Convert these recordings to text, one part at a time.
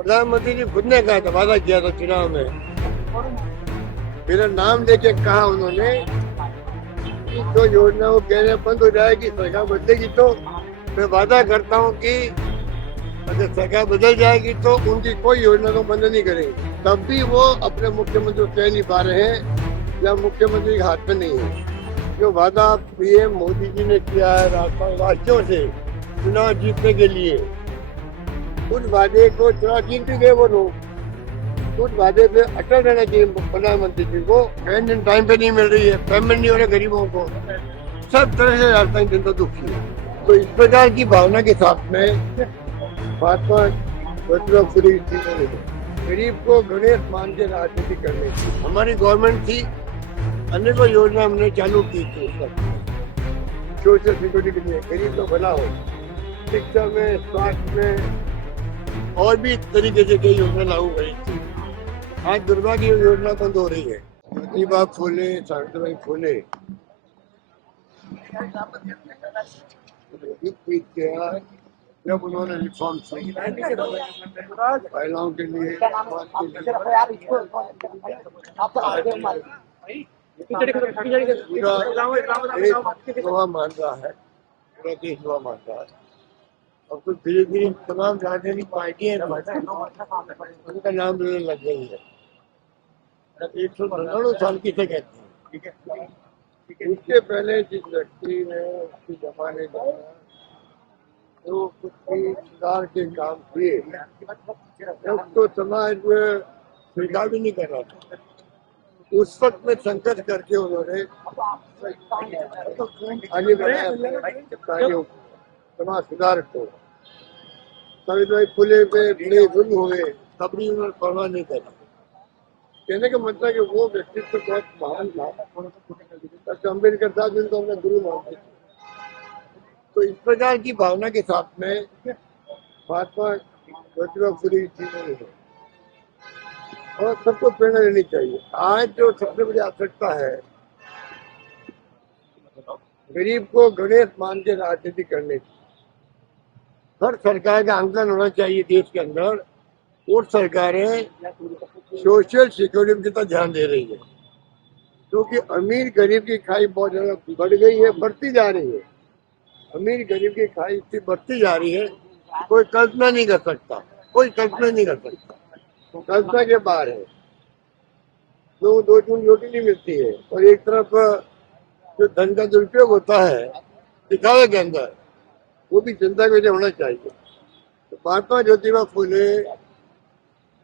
प्रधानमंत्री जी खुद ने कहा था, वादा किया था चुनाव में, मेरा नाम लेके कहा उन्होंने कि जो योजना वो कह रहे बंद हो जाएगी, सरकार बदलेगी तो मैं वादा करता हूँ कि अगर सरकार बदल जाएगी तो उनकी कोई योजना को बंद नहीं करेंगे। तब भी वो अपने मुख्यमंत्री को कह नहीं पा रहे हैं या मुख्यमंत्री के हाथ में नहीं है। जो वादा पीएम मोदी जी ने किया है राजस्थान वासियों से चुनाव जीतने के लिए, उस वादे को चुनाव जीत भी गए वो लोग। उस वादे पे अटल रहना चाहिए प्रधानमंत्री जी को। पेंशन टाइम पे नहीं मिल रही है, पेमेंट नहीं हो रहा गरीबों को, सब तरह से राजस्थान जनता दुखी है। तो इस प्रकार की भावना के साथ में भाजपा गरीब को गणेश मान के राजनीति करने की हमारी गवर्नमेंट थी। अनेकों योजना हमने चालू की थी, सोशल सिक्योरिटी के लिए, गरीब का भला हो, शिक्षा में, स्वास्थ्य में और भी तरीके से कई योजना लागू करी थी। आज दुर्भाग्य योजना बंद हो रही है। ज्योतिबा फूले, सावित्रीबाई फूले जब उन्होंने रिफॉर्म महिलाओं के लिए पूरा मान रहा है, पूरा देश हुआ मान रहा है। और कुछ धीरे धीरे तमाम राजनीतिक पार्टियां उनका नाम लेने लग गई है। 199 साल किसे कहते हैं। उसके पहले जिस व्यक्ति ने उसके जमाने में तो कुछ भी सुधार के काम किए, तो समाज स्वीकार भी नहीं कर रहा था। उस वक्त में संकट करके उन्होंने आगे बढ़ाया समाज सुधार को। सावित्रीबाई फुले पे बड़े जुल्म हुए, तब भी उन्होंने परवाह नहीं करी। कहने का मतलब है कि वो व्यक्तित्व बहुत महान था। अम्बेडकर साहब जिनको हमने गुरु मानते थे। तो इस प्रकार की भावना के साथ में भाजपा ज्योतिबा फूले और सबको प्रेरणा लेनी चाहिए। आज जो सबसे बड़ी आवश्यकता है, गरीब को गणेश मान के राजनीति करने की। हर सरकार का आंकलन होना चाहिए देश के अंदर। और सरकारें सोशल सिक्योरिटी की तरफ ध्यान दे रही है, क्योंकि अमीर गरीब की खाई बहुत ज्यादा बढ़ गई है, बढ़ती जा रही है। अमीर गरीब की खाई इतनी बढ़ती जा रही है, कोई कल्पना नहीं कर सकता, कोई कल्पना नहीं कर सकता, कल्पना के बाहर है। लोग दो तीन रोटी नहीं मिलती है, और एक तरफ जो धन का दुरुपयोग होता है दिखावे के अंदर, वो भी जनता के लिए होना चाहिए। तो महात्मा ज्योतिबा फूले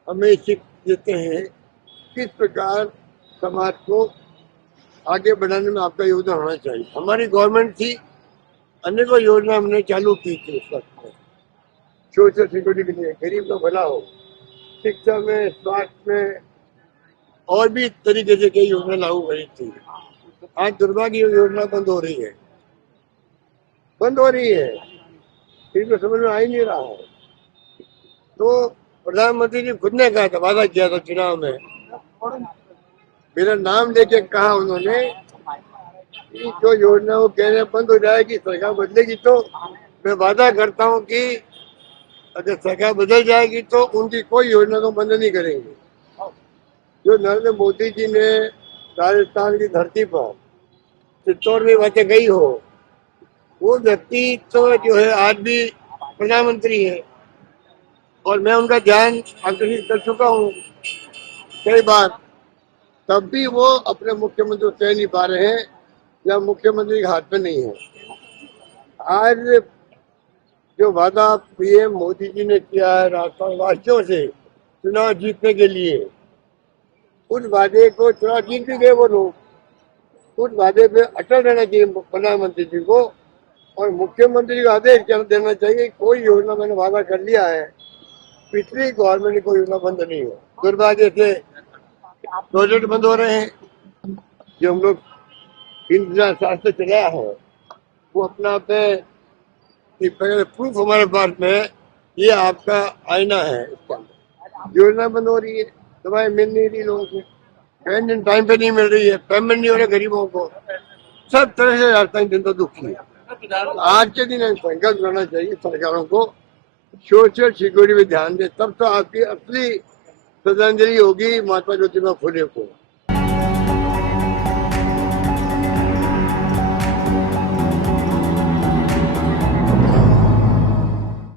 हमें सीख देते हैं किस प्रकार समाज को आगे बढ़ाने में आपका योगदान होना चाहिए। हमारी गवर्नमेंट थी, अनेकों योजना हमने चालू की थी उस वक्त में, सोशल सिक्योरिटी के लिए, गरीब का भला हो, शिक्षा में, स्वास्थ्य में और भी तरीके से कई योजना लागू करी थी। आज दुर्भाग्य योजना बंद हो रही है, बंद हो रही है, इनको समझ में आ ही नहीं रहा है। तो प्रधानमंत्री जी खुद ने कहा था, वादा किया था चुनाव में, मेरा नाम लेके कहा उन्होंने कि जो योजना वो कह रहे बंद हो जाएगी, सरकार बदलेगी तो मैं वादा करता हूँ कि अगर सरकार बदल जाएगी तो उनकी कोई योजना को बंद नहीं करेंगे। जो नरेंद्र मोदी जी ने राजस्थान की धरती पर चित्तौड़ में बातें गई हो, वो व्यक्ति तो जो है आज भी प्रधानमंत्री है, और मैं उनका ध्यान आकर्षित कर चुका हूँ कई बार। तब भी वो अपने मुख्यमंत्री को कह नहीं पा रहे हैं या मुख्यमंत्री के हाथ में नहीं है। आज जो वादा पीएम मोदी जी ने किया है राजस्थान वासियों से चुनाव जीतने के लिए, उस वादे को चुनाव जीत भी गए वो लोग। उस वादे पे अटल रहना चाहिए प्रधानमंत्री जी को, और मुख्यमंत्री को आदेश देना चाहिए कोई योजना मैंने वादा कर लिया है, पिछली गवर्नमेंट कोई योजना बंद नहीं हो। दुर्भाग्य से प्रोजेक्ट बंद हो रहे हैं। जो हम लोग इंतजार शास्त्र चलाया है, वो अपना प्रूफ हमारे पास में, ये आपका आईना है। इसका योजना बंद हो रही है, दवाएं मिल नहीं रही लोगों को, पेंशन टाइम पे नहीं मिल रही है, पेमेंट नहीं हो रहा गरीबों को, सब तरह से राजस्थान जनता दुखी है। आज के दिन संकल्प करना चाहिए सरकारों को, सोशल सिक्योरिटी पे ध्यान दे, तब तो आपकी असली श्रद्धांजलि होगी महात्मा ज्योतिबा फुले को।